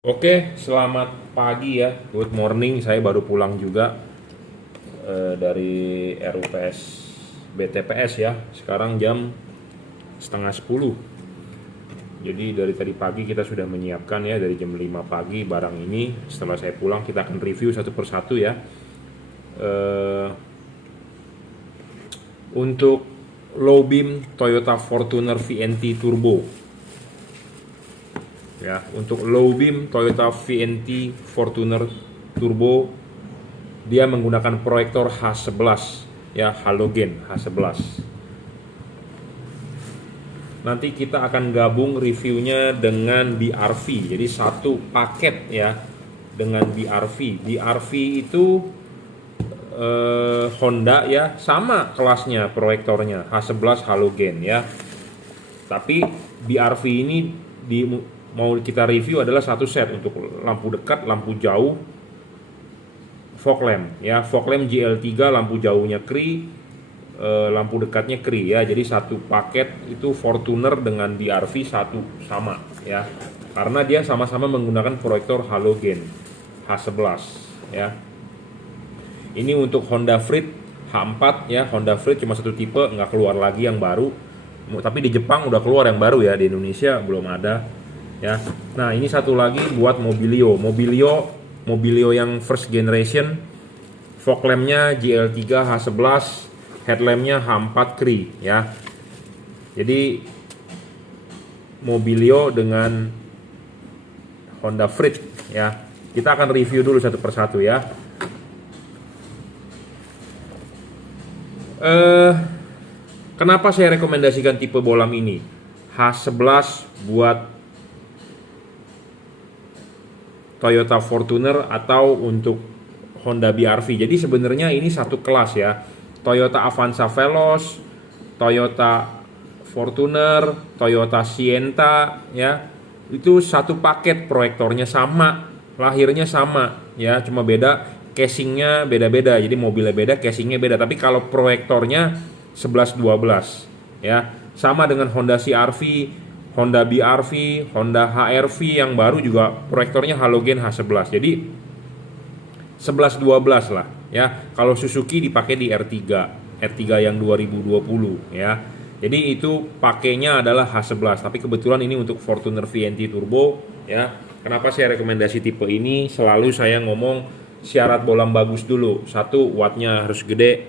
Oke, selamat pagi ya. Good morning. Saya baru pulang juga dari RUPS BTPS ya. Sekarang jam setengah 10. Jadi dari tadi pagi kita sudah menyiapkan ya dari jam 5 pagi barang ini. Setelah saya pulang kita akan review satu persatu ya. Eh, untuk low beam Toyota Fortuner VNT Turbo. Ya, untuk low beam Toyota VNT Fortuner Turbo dia menggunakan proyektor H11 ya, halogen H11. Nanti kita akan gabung reviewnya dengan BRV. Jadi satu paket ya dengan BRV. BRV itu Honda ya, sama kelasnya proyektornya H11 halogen ya. Tapi BRV ini mau kita review adalah satu set untuk lampu dekat, lampu jauh, fog lamp ya, fog lamp GL3, lampu jauhnya Cree, lampu dekatnya Cree ya. Jadi satu paket itu Fortuner dengan BRV satu sama ya, karena dia sama-sama menggunakan proyektor halogen H11 ya. Ini untuk Honda Freed H4 ya, Honda Freed cuma satu tipe, nggak keluar lagi yang baru. Tapi di Jepang udah keluar yang baru ya, di Indonesia belum ada ya. Nah ini satu lagi buat Mobilio yang first generation, fog lampnya GL3 H11, headlampnya H4 Cree ya. Jadi Mobilio dengan Honda Freed ya. Kita akan review dulu satu persatu ya. Kenapa saya rekomendasikan tipe bolam ini? H11 buat Toyota Fortuner atau untuk Honda BRV. Jadi sebenarnya ini satu kelas ya. Toyota Avanza Veloz, Toyota Fortuner, Toyota Sienta ya. Itu satu paket, proyektornya sama, lahirnya sama ya, cuma beda casingnya beda-beda. Jadi mobilnya beda, casingnya beda. Tapi kalau proyektornya 11-12 ya. Sama dengan Honda CR-V, Honda BR-V, Honda HR-V yang baru juga proyektornya halogen H11. Jadi 11-12 lah ya. Kalau Suzuki dipakai di R3 yang 2020 ya. Jadi itu pakainya adalah H11. Tapi kebetulan ini untuk Fortuner VNT Turbo ya. Kenapa saya rekomendasi tipe ini? Selalu saya ngomong syarat bolam bagus dulu. Satu, wattnya harus gede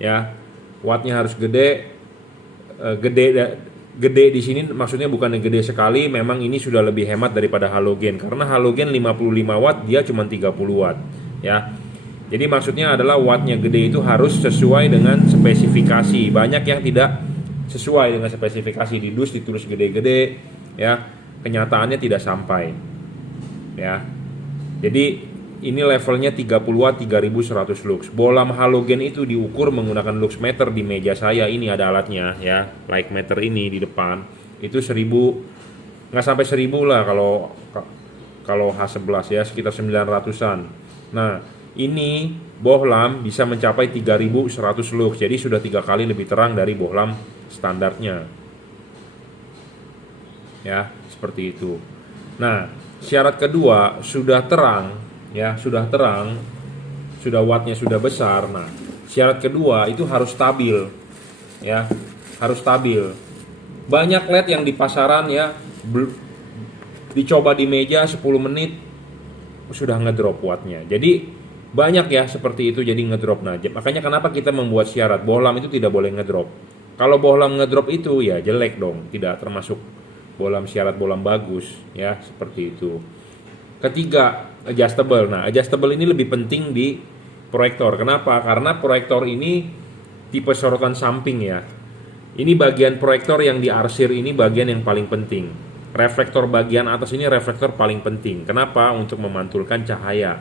ya. Wattnya harus gede. Gede di sini maksudnya bukan yang gede sekali, memang ini sudah lebih hemat daripada halogen, karena halogen 55 watt, dia cuma 30 watt ya. Jadi maksudnya adalah wattnya gede itu harus sesuai dengan spesifikasi. Banyak yang tidak sesuai dengan spesifikasi, di dus ditulis gede-gede ya, kenyataannya tidak sampai ya. Jadi ini levelnya 30 watt 3100 lux. Bolam halogen itu diukur menggunakan lux meter. Di meja saya ini ada alatnya ya, light meter ini di depan. Itu 1000, nggak sampai 1000 lah kalau H11 ya, sekitar 900-an. Nah ini bohlam bisa mencapai 3100 lux. Jadi sudah 3 kali lebih terang dari bohlam standarnya ya, seperti itu. Nah syarat kedua, sudah terang ya, sudah terang, sudah wattnya sudah besar. Nah syarat kedua itu harus stabil ya, harus stabil. Banyak LED yang di pasaran ya, dicoba di meja 10 menit sudah ngedrop wattnya. Jadi banyak ya seperti itu, jadi ngedrop. Nah makanya kenapa kita membuat syarat bohlam itu tidak boleh ngedrop. Kalau bohlam ngedrop itu ya jelek dong, tidak termasuk bohlam syarat bohlam bagus ya, seperti itu. Ketiga, adjustable. Nah adjustable ini lebih penting di proyektor. Kenapa? Karena proyektor ini tipe sorotan samping ya. Ini bagian proyektor yang diarsir ini bagian yang paling penting. Reflektor bagian atas ini reflektor paling penting. Kenapa? Untuk memantulkan cahaya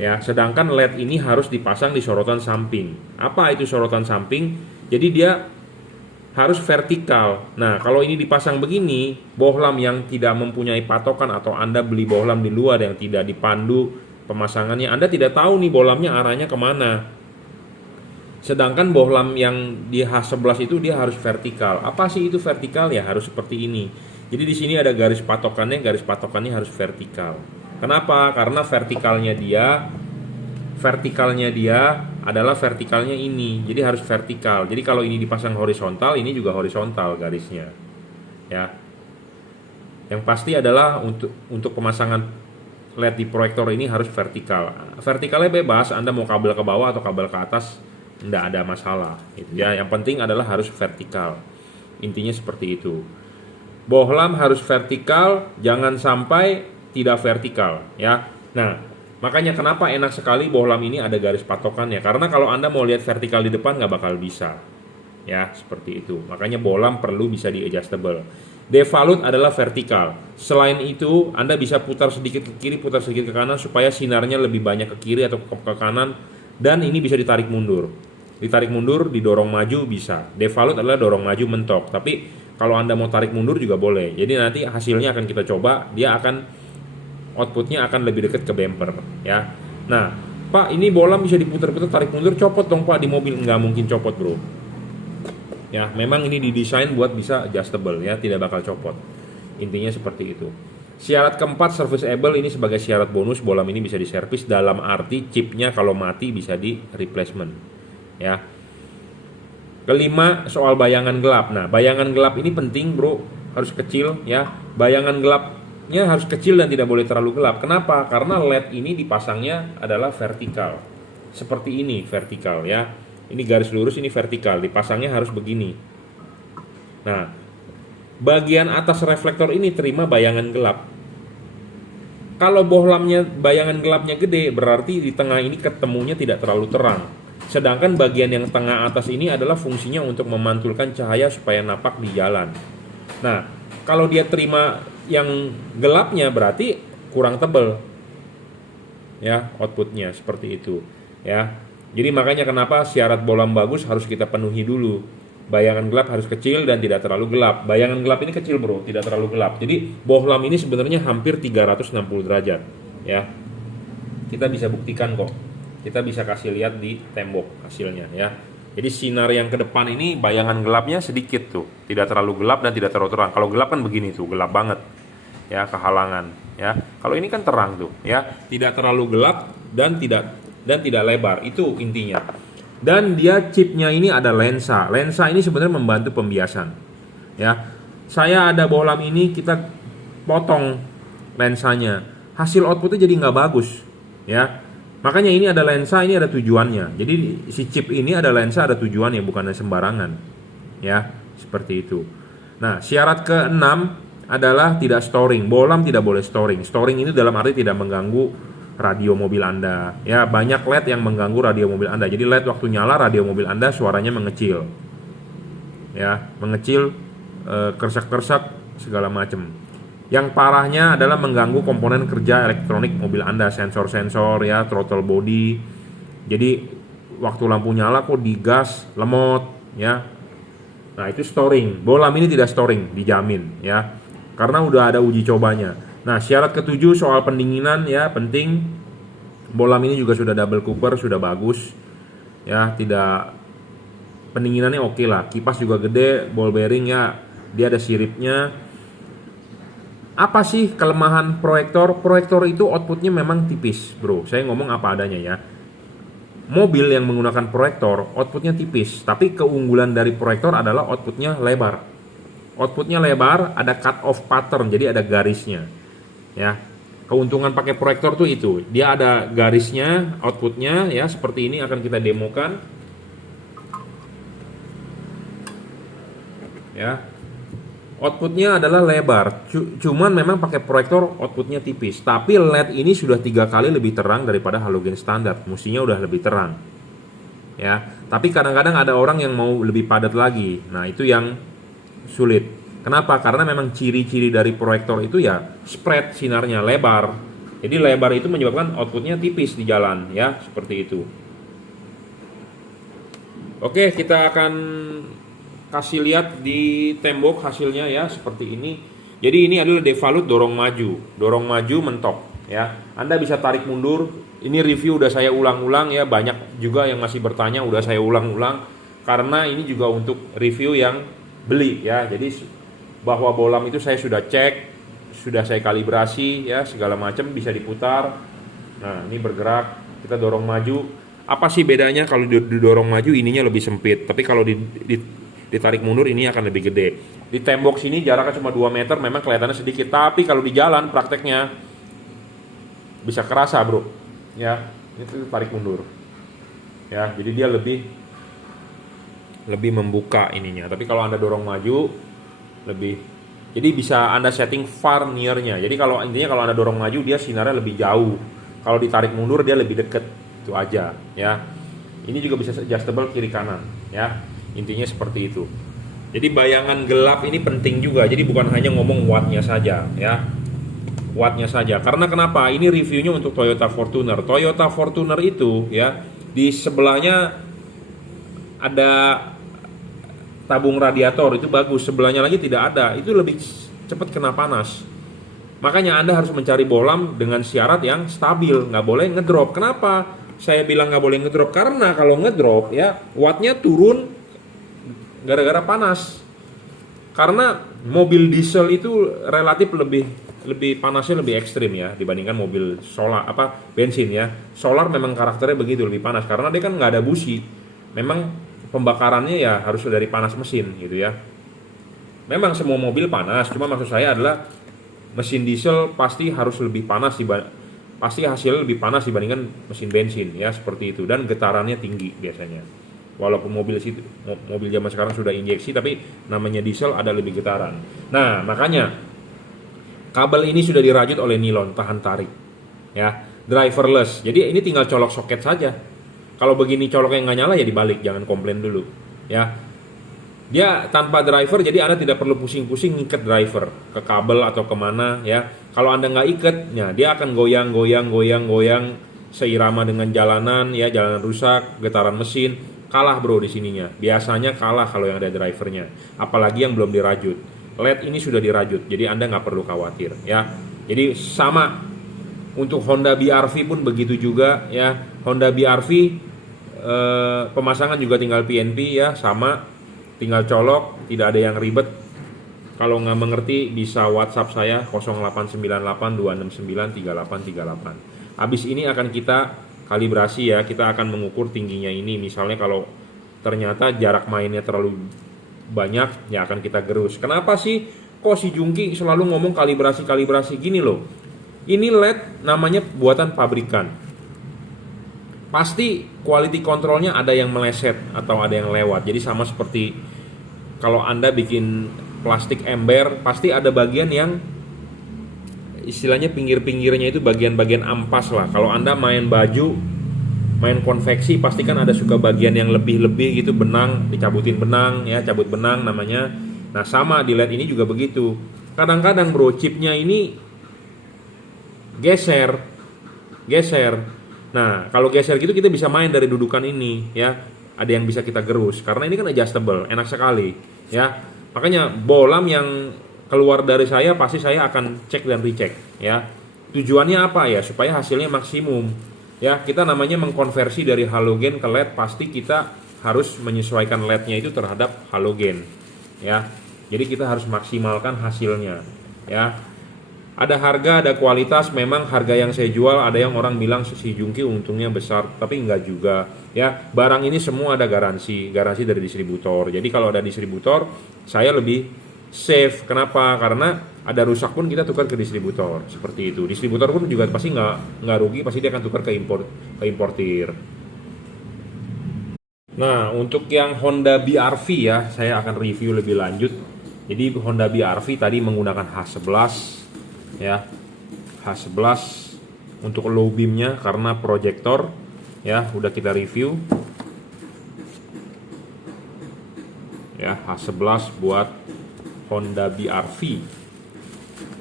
ya. Sedangkan LED ini harus dipasang di sorotan samping. Apa itu sorotan samping? Jadi dia harus vertikal. Nah kalau ini dipasang begini, bohlam yang tidak mempunyai patokan, atau Anda beli bohlam di luar yang tidak dipandu pemasangannya, Anda tidak tahu nih bohlamnya arahnya kemana. Sedangkan bohlam yang di H11 itu dia harus vertikal. Apa sih itu vertikal? Ya harus seperti ini. Jadi di sini ada garis patokannya harus vertikal. Kenapa? Karena vertikalnya dia adalah vertikalnya ini. Jadi harus vertikal. Jadi kalau ini dipasang horizontal, ini juga horizontal garisnya. Ya. Yang pasti adalah untuk pemasangan LED di proyektor ini harus vertikal. Vertikalnya bebas, Anda mau kabel ke bawah atau kabel ke atas, enggak ada masalah gitu ya. Yang penting adalah harus vertikal. Intinya seperti itu. Bohlam harus vertikal, jangan sampai tidak vertikal ya. Nah, makanya kenapa enak sekali bohlam ini ada garis patokannya. Karena kalau Anda mau lihat vertikal di depan nggak bakal bisa. Ya, seperti itu. Makanya bohlam perlu bisa di adjustable. Devalut adalah vertikal. Selain itu, Anda bisa putar sedikit ke kiri, putar sedikit ke kanan supaya sinarnya lebih banyak ke kiri atau ke kanan, dan ini bisa ditarik mundur. Ditarik mundur, didorong maju bisa. Devalut adalah dorong maju mentok. Tapi kalau Anda mau tarik mundur juga boleh. Jadi nanti hasilnya akan kita coba, outputnya akan lebih dekat ke bumper ya. Nah, Pak, ini bohlam bisa diputar-putar tarik mundur, copot dong Pak di mobil. Nggak mungkin copot bro. Ya, memang ini didesain buat bisa adjustable ya, tidak bakal copot. Intinya seperti itu. Syarat keempat, serviceable, ini sebagai syarat bonus, bohlam ini bisa diservis dalam arti chipnya kalau mati bisa di replacement ya. Kelima, soal bayangan gelap. Nah, bayangan gelap ini penting bro, harus kecil ya. Bayangan gelapnya harus kecil dan tidak boleh terlalu gelap. Kenapa? Karena LED ini dipasangnya adalah vertikal. Seperti ini, vertikal ya. Ini garis lurus, ini vertikal. Dipasangnya harus begini. Nah, bagian atas reflektor ini terima bayangan gelap. Kalau bohlamnya bayangan gelapnya gede, berarti di tengah ini ketemunya tidak terlalu terang. Sedangkan bagian yang tengah atas ini adalah fungsinya untuk memantulkan cahaya supaya napak di jalan. Nah, kalau dia terima yang gelapnya berarti kurang tebal. Ya, outputnya seperti itu. Ya. Jadi makanya kenapa syarat bohlam bagus harus kita penuhi dulu. Bayangan gelap harus kecil dan tidak terlalu gelap. Bayangan gelap ini kecil bro, tidak terlalu gelap. Jadi bohlam ini sebenarnya hampir 360 derajat. Ya. Kita bisa buktikan kok. Kita bisa kasih lihat di tembok hasilnya ya. Jadi sinar yang ke depan ini bayangan gelapnya sedikit tuh, tidak terlalu gelap dan tidak terlalu terang. Kalau gelap kan begini tuh, gelap banget ya, kehalangan ya. Kalau ini kan terang tuh ya, tidak terlalu gelap dan tidak lebar, itu intinya. Dan dia chipnya ini ada lensa. Lensa ini sebenarnya membantu pembiasan ya. Saya ada bohlam ini, kita potong lensanya, hasil outputnya jadi nggak bagus ya. Makanya ini ada lensa, ini ada tujuannya. Jadi si chip ini ada lensa, ada tujuannya, bukan sembarangan. Ya, seperti itu. Nah, syarat ke-6 adalah tidak storing. Bohlam tidak boleh storing. Storing ini dalam arti tidak mengganggu radio mobil Anda. Ya, banyak LED yang mengganggu radio mobil Anda. Jadi LED waktu nyala radio mobil Anda suaranya mengecil. Ya, mengecil, kersak-kersak segala macam. Yang parahnya adalah mengganggu komponen kerja elektronik mobil Anda, sensor-sensor ya, throttle body. Jadi waktu lampu nyala kok digas, lemot ya. Nah, itu storing. Bohlam ini tidak storing, dijamin ya. Karena udah ada uji cobanya. Nah, syarat ke-7 soal pendinginan ya, penting. Bohlam ini juga sudah double cooper, sudah bagus. Ya, tidak, pendinginannya oke lah. Kipas juga gede, ball bearing ya, dia ada siripnya. Apa sih kelemahan proyektor? Proyektor itu outputnya memang tipis bro, saya ngomong apa adanya ya. Mobil yang menggunakan proyektor outputnya tipis, tapi keunggulan dari proyektor adalah outputnya lebar. Outputnya lebar, ada cut off pattern, jadi ada garisnya ya. Keuntungan pakai proyektor tuh itu, dia ada garisnya, outputnya ya, seperti ini akan kita demokan ya. Outputnya adalah lebar, cuman memang pakai proyektor outputnya tipis. Tapi LED ini sudah 3 kali lebih terang daripada halogen standar, mestinya udah lebih terang ya. Tapi kadang-kadang ada orang yang mau lebih padat lagi, nah itu yang sulit. Kenapa? Karena memang ciri-ciri dari proyektor itu ya spread sinarnya lebar. Jadi lebar itu menyebabkan outputnya tipis di jalan ya, seperti itu. Oke, kita akan kasih lihat di tembok hasilnya ya, seperti ini. Jadi ini adalah devalut dorong maju mentok ya. Anda bisa tarik mundur. Ini review udah saya ulang-ulang ya, banyak juga yang masih bertanya, udah saya ulang-ulang karena ini juga untuk review yang beli ya. Jadi bahwa bolam itu saya sudah cek, sudah saya kalibrasi ya, segala macam bisa diputar. Nah, ini bergerak, kita dorong maju. Apa sih bedanya kalau didorong maju ininya lebih sempit, tapi kalau ditarik mundur ini akan lebih gede. Di tembok sini jaraknya cuma 2 meter, memang kelihatannya sedikit, tapi kalau di jalan prakteknya bisa kerasa bro. Ya, itu tarik mundur. Ya, jadi dia lebih membuka ininya. Tapi kalau Anda dorong maju lebih, jadi bisa Anda setting far near-nya. Jadi kalau intinya kalau Anda dorong maju dia sinarnya lebih jauh. Kalau ditarik mundur dia lebih deket. Itu aja ya. Ini juga bisa adjustable kiri kanan ya. Intinya seperti itu. Jadi bayangan gelap ini penting juga. Jadi bukan hanya ngomong wattnya saja ya. Wattnya saja. Karena kenapa? Ini reviewnya untuk Toyota Fortuner. Toyota Fortuner itu ya, di sebelahnya ada tabung radiator, itu bagus. Sebelahnya lagi tidak ada, itu lebih cepat kena panas. Makanya Anda harus mencari bolam dengan syarat yang stabil, nggak boleh ngedrop. Kenapa saya bilang nggak boleh ngedrop? Karena kalau ngedrop ya wattnya turun gara-gara panas. Karena mobil diesel itu relatif lebih panasnya lebih ekstrim ya dibandingkan mobil solar bensin ya. Solar memang karakternya begitu, lebih panas karena dia kan nggak ada busi. Memang pembakarannya ya harus dari panas mesin gitu ya. Memang semua mobil panas, cuma maksud saya adalah mesin diesel pasti harus lebih panas pasti hasilnya lebih panas dibandingkan mesin bensin ya, seperti itu, dan getarannya tinggi biasanya. Walaupun mobil zaman sekarang sudah injeksi, tapi namanya diesel ada lebih getaran. Nah, makanya kabel ini sudah dirajut oleh nilon tahan tarik ya, driverless. Jadi ini tinggal colok soket saja. Kalau begini coloknya nggak nyala ya dibalik, jangan komplain dulu ya. Dia tanpa driver, jadi Anda tidak perlu pusing-pusing ngikat driver ke kabel atau kemana ya. Kalau Anda nggak ikat, ya dia akan goyang seirama dengan jalanan ya, jalanan rusak, getaran mesin. Kalah bro di sininya. Biasanya kalah kalau yang ada drivernya. Apalagi yang belum dirajut. LED ini sudah dirajut, jadi Anda nggak perlu khawatir ya. Jadi sama untuk Honda BR-V pun begitu juga ya. Honda BR-V pemasangan juga tinggal PNP ya, sama. Tinggal colok, tidak ada yang ribet. Kalau nggak mengerti bisa WhatsApp saya 089826938838. Habis ini akan kita kalibrasi ya, kita akan mengukur tingginya ini. Misalnya kalau ternyata jarak mainnya terlalu banyak, ya akan kita gerus. Kenapa sih kok si Jungki selalu ngomong kalibrasi gini loh? Ini LED namanya buatan pabrikan. Pasti quality controlnya ada yang meleset atau ada yang lewat. Jadi sama seperti kalau Anda bikin plastik ember, pasti ada bagian yang istilahnya pinggir-pinggirnya itu bagian-bagian ampas lah. Kalau Anda main baju, main konveksi, pasti kan ada suka bagian yang lebih-lebih gitu, benang, dicabutin benang ya, cabut benang namanya. Nah sama di LED ini juga begitu. Kadang-kadang bro, chipnya ini geser. Nah, kalau geser gitu kita bisa main dari dudukan ini ya. Ada yang bisa kita gerus karena ini kan adjustable, enak sekali ya. Makanya bolam yang keluar dari saya pasti saya akan cek dan recheck ya. Tujuannya apa ya? Supaya hasilnya maksimum. Ya, kita namanya mengkonversi dari halogen ke LED, pasti kita harus menyesuaikan LED-nya itu terhadap halogen ya. Jadi kita harus maksimalkan hasilnya ya. Ada harga, ada kualitas. Memang harga yang saya jual ada yang orang bilang si Jungki untungnya besar, tapi enggak juga ya. Barang ini semua ada garansi dari distributor. Jadi kalau ada distributor saya lebih safe. Kenapa? Karena ada rusak pun kita tukar ke distributor, seperti itu. Distributor pun juga pasti nggak rugi, pasti dia akan tukar ke importir. Nah, untuk yang Honda BR-V ya, saya akan review lebih lanjut. Jadi Honda BR-V tadi menggunakan H11 ya, H11 untuk low beamnya karena proyektor ya, udah kita review ya. H11 buat Honda BR-V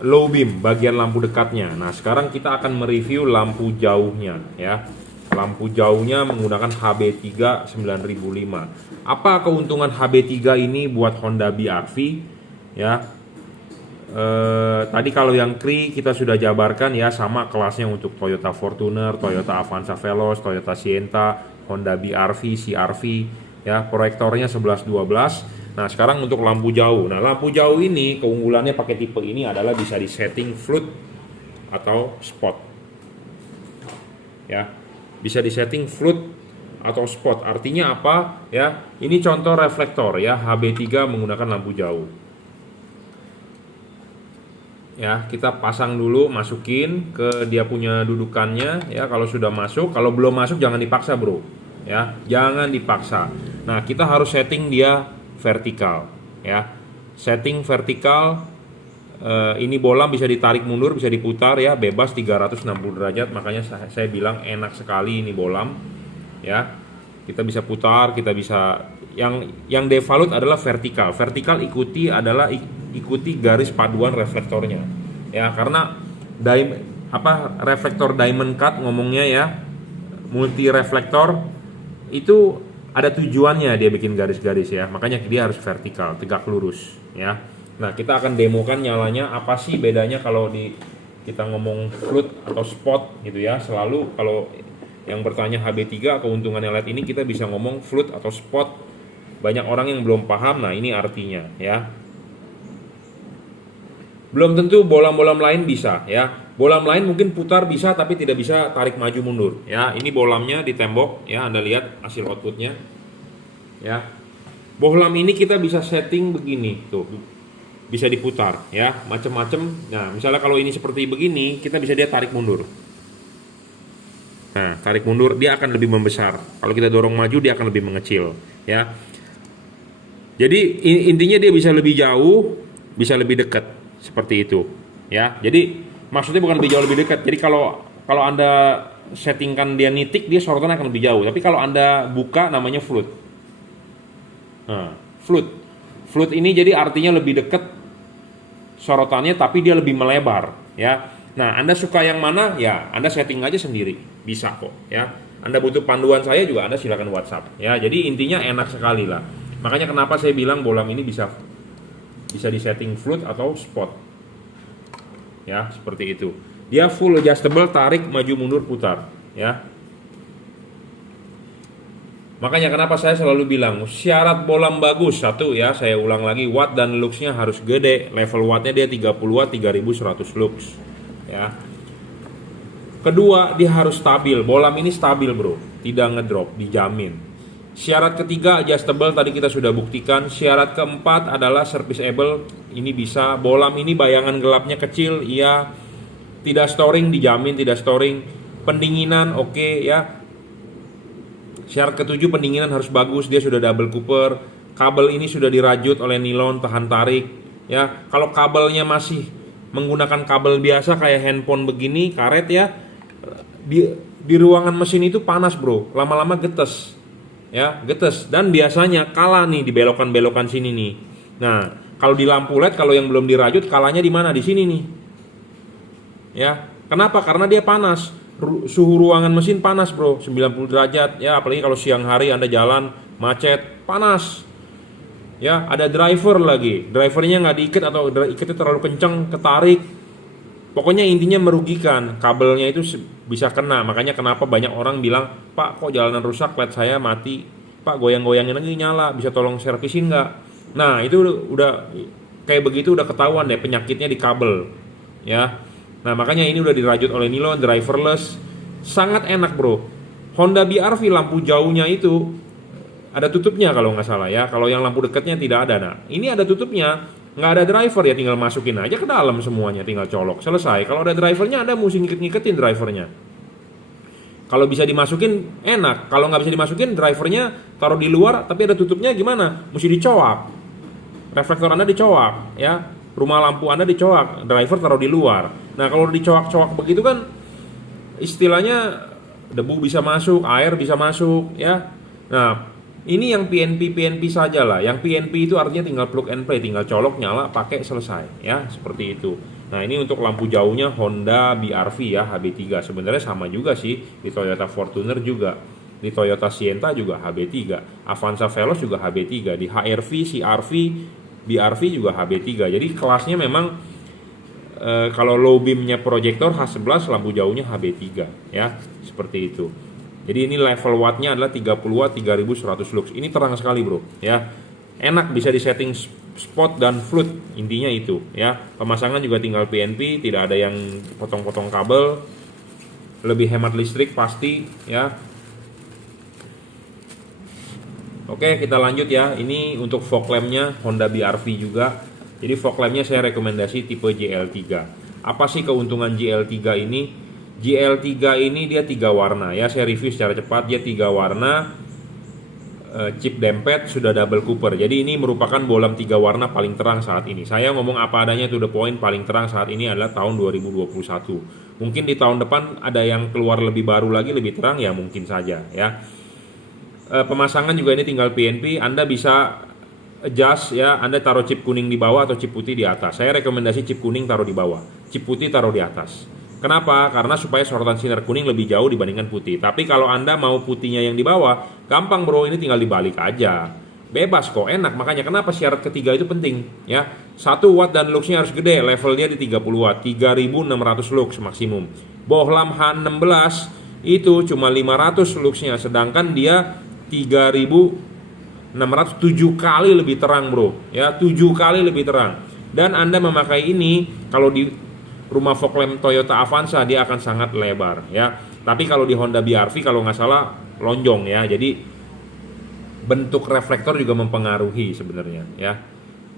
low beam bagian lampu dekatnya. Nah sekarang kita akan mereview lampu jauhnya ya. Lampu jauhnya menggunakan HB3 9005. Apa keuntungan HB3 ini buat Honda BR-V ya? Tadi kalau yang Kri kita sudah jabarkan ya, sama kelasnya untuk Toyota Fortuner, Toyota Avanza Veloz, Toyota Sienta, Honda BR-V, CR-V ya. Proyektornya 11-12. Nah, sekarang untuk lampu jauh. Nah, lampu jauh ini keunggulannya pakai tipe ini adalah bisa disetting float atau spot. Ya. Bisa disetting float atau spot. Artinya apa? Ya, ini contoh reflektor ya, HB3 menggunakan lampu jauh. Ya, kita pasang dulu, masukin ke dia punya dudukannya ya. Kalau sudah masuk, kalau belum masuk jangan dipaksa, Bro. Ya, jangan dipaksa. Nah, kita harus setting dia vertikal ya. Setting vertikal, ini bolam bisa ditarik mundur, bisa diputar ya, bebas 360 derajat. Makanya saya bilang enak sekali ini bolam ya. Kita bisa putar, kita bisa yang default adalah vertikal. Vertikal ikuti garis paduan reflektornya. Ya, karena reflektor diamond cut ngomongnya ya, multi reflektor itu ada tujuannya dia bikin garis-garis ya. Makanya dia harus vertikal, tegak lurus ya. Nah, kita akan demokan nyalanya apa sih bedanya kalau kita ngomong float atau spot gitu ya. Selalu kalau yang bertanya HB3 keuntungannya LED ini, kita bisa ngomong float atau spot. Banyak orang yang belum paham. Nah, ini artinya ya. Belum tentu bolam-bolam lain bisa ya. Bolam lain mungkin putar bisa tapi tidak bisa tarik maju mundur ya. Ini bolamnya di tembok ya, Anda lihat hasil outputnya ya. Bohlam ini kita bisa setting begini tuh, bisa diputar ya, macam-macam. Nah, misalnya kalau ini seperti begini, kita bisa dia tarik mundur. Nah, tarik mundur dia akan lebih membesar. Kalau kita dorong maju dia akan lebih mengecil ya. Jadi intinya dia bisa lebih jauh, bisa lebih dekat seperti itu ya. Jadi maksudnya bukan lebih jauh, lebih dekat. Jadi kalau Anda settingkan dia nitik, dia sorotan akan lebih jauh. Tapi kalau Anda buka namanya float. Nah, float ini jadi artinya lebih dekat sorotannya tapi dia lebih melebar ya. Nah, Anda suka yang mana? Ya, Anda setting aja sendiri. Bisa kok ya. Anda butuh panduan saya juga, Anda silakan WhatsApp ya. Jadi intinya enak sekali lah. Makanya kenapa saya bilang bolam ini bisa disetting float atau spot. Ya, seperti itu. Dia full adjustable, tarik, maju mundur, putar ya. Makanya kenapa saya selalu bilang syarat bolam bagus, satu ya, saya ulang lagi, watt dan luxnya harus gede. Level wattnya dia 30 watt, 3100 lux ya. Kedua, dia harus stabil. Bolam ini stabil, Bro, tidak ngedrop, dijamin. Syarat ketiga adjustable, tadi kita sudah buktikan. Syarat keempat adalah serviceable. Ini bisa, bolam ini bayangan gelapnya kecil, iya. Tidak storing, dijamin tidak storing. Pendinginan oke ya. Syarat ketujuh, pendinginan harus bagus, dia sudah double cooper. Kabel ini sudah dirajut oleh nilon, tahan tarik ya. Kalau kabelnya masih menggunakan kabel biasa kayak handphone begini, karet ya, di ruangan mesin itu panas, Bro. Lama-lama getes ya, getes. Dan biasanya kalah nih di belokan-belokan sini nih. Nah, kalau di lampu LED, kalau yang belum dirajut, kalahnya di mana? Di sini nih ya. Kenapa? Karena dia panas. Suhu ruangan mesin panas, Bro, 90 derajat ya. Apalagi kalau siang hari Anda jalan macet, panas ya. Ada driver lagi, drivernya nggak diikat atau ikatnya terlalu kencang, ketarik. Pokoknya intinya merugikan. Kabelnya itu bisa kena. Makanya kenapa banyak orang bilang, Pak, kok jalanan rusak, LED saya mati, Pak, goyang-goyangin lagi nyala, bisa tolong servisin nggak? Nah, itu udah kayak begitu, udah ketahuan deh penyakitnya di kabel ya. Nah, makanya ini udah dirajut oleh nilon, driverless, sangat enak, Bro. Honda BR-V lampu jauhnya itu ada tutupnya kalau nggak salah ya. Kalau yang lampu dekatnya tidak ada. Nah, ini ada tutupnya, nggak ada driver ya, tinggal masukin aja ke dalam semuanya, tinggal colok, selesai. Kalau ada drivernya, Anda mesti ngiketin drivernya. Kalau bisa dimasukin enak, kalau nggak bisa dimasukin, drivernya taruh di luar, tapi ada tutupnya gimana? Mesti dicoak. Reflektor Anda dicoak ya. Rumah lampu Anda dicoak, driver taruh di luar. Nah, kalau dicoak-coak begitu kan istilahnya debu bisa masuk, air bisa masuk ya. Nah, ini yang PNP saja lah. Yang PNP itu artinya tinggal plug and play, tinggal colok, nyala, pakai, selesai ya, seperti itu. Nah, ini untuk lampu jauhnya Honda BR-V ya, HB3. Sebenarnya sama juga sih, di Toyota Fortuner juga, di Toyota Sienta juga HB3, Avanza Veloz juga HB3, di HR-V, CR-V, BR-V juga HB3. Jadi kelasnya memang kalau low beamnya proyektor H11, lampu jauhnya HB3 ya, seperti itu. Jadi ini level wattnya adalah 30 watt, 3100 lux. Ini terang sekali, Bro ya. enak, bisa disetting spot dan float, intinya itu ya. Pemasangan juga tinggal PNP, tidak ada yang potong-potong kabel, lebih hemat listrik pasti ya. Oke, kita lanjut ya. Ini untuk fog lampnya Honda BR-V juga. Jadi fog lampnya saya rekomendasi tipe JL3. Apa sih keuntungan JL3 ini? JL3 ini dia 3 warna ya. Saya review secara cepat, dia 3 warna. Chip dempet, sudah double cooper. Jadi ini merupakan bohlam 3 warna paling terang saat ini. Saya ngomong apa adanya, to the point, paling terang saat ini adalah tahun 2021. Mungkin di tahun depan ada yang keluar lebih baru lagi, lebih terang ya, mungkin saja ya. Pemasangan juga ini tinggal PNP. Anda bisa adjust ya, Anda taruh chip kuning di bawah atau chip putih di atas. Saya rekomendasi chip kuning taruh di bawah, chip putih taruh di atas. Kenapa? Karena supaya sorotan sinar kuning lebih jauh dibandingkan putih. Tapi kalau Anda mau putihnya yang di bawah, gampang bro, ini tinggal dibalik aja. Bebas kok, enak. Makanya kenapa syarat ketiga itu penting ya. 1 watt dan luxnya harus gede, levelnya di 30 watt, 3600 lux maksimum. Bohlam H16 itu cuma 500 luxnya, sedangkan dia 3607 kali lebih terang bro ya, 7 kali lebih terang. Dan Anda memakai ini kalau di rumah fog lamp Toyota Avanza dia akan sangat lebar ya. Tapi kalau di Honda BR-V kalau nggak salah lonjong ya. Jadi bentuk reflektor juga mempengaruhi sebenarnya ya.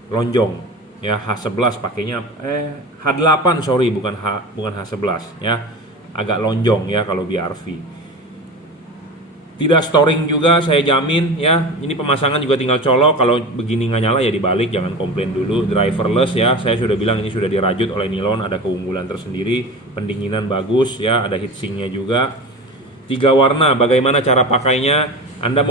Lonjong ya, H11 pakainya H8 sorry, bukan H11 ya. Agak lonjong ya kalau BR-V. Tidak storing juga saya jamin ya. Ini pemasangan juga tinggal colok. Kalau begini nggak nyala ya dibalik, jangan komplain dulu. Driverless ya, saya sudah bilang ini sudah dirajut oleh nilon, ada keunggulan tersendiri. Pendinginan bagus ya, ada heatsinknya juga. 3 warna, bagaimana cara pakainya? Anda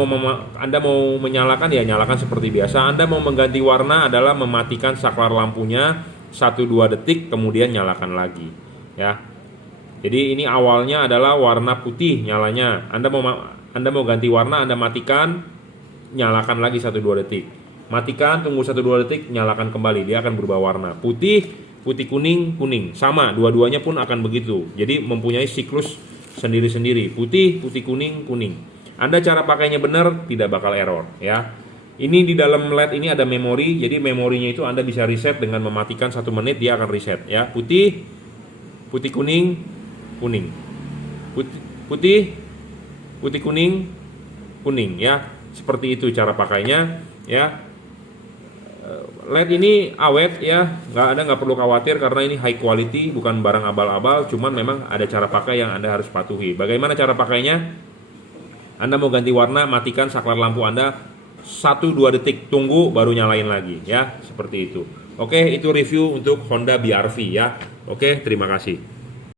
mau menyalakan ya nyalakan seperti biasa. Anda mau mengganti warna adalah mematikan saklar lampunya 1-2 detik kemudian nyalakan lagi ya. Jadi ini awalnya adalah warna putih nyalanya. Anda mau ganti warna, Anda matikan, nyalakan lagi 1-2 detik. Matikan, tunggu 1-2 detik, nyalakan kembali, dia akan berubah warna. Putih, putih kuning, kuning. Sama, dua-duanya pun akan begitu. Jadi mempunyai siklus sendiri-sendiri. Putih, putih kuning, kuning. Anda cara pakainya benar, tidak bakal error ya. Ini di dalam LED ini ada memori, jadi memorinya itu Anda bisa reset dengan mematikan 1 menit, dia akan reset ya. Putih, putih kuning, kuning. Putih, putih kuning, kuning ya. Seperti itu cara pakainya ya. LED ini awet ya, nggak perlu khawatir karena ini high quality, bukan barang abal-abal. Cuman memang ada cara pakai yang Anda harus patuhi. Bagaimana cara pakainya? Anda mau ganti warna, matikan saklar lampu Anda 1-2 detik, tunggu baru nyalain lagi ya, seperti itu. Oke, itu review untuk Honda BR-V ya. Oke, terima kasih.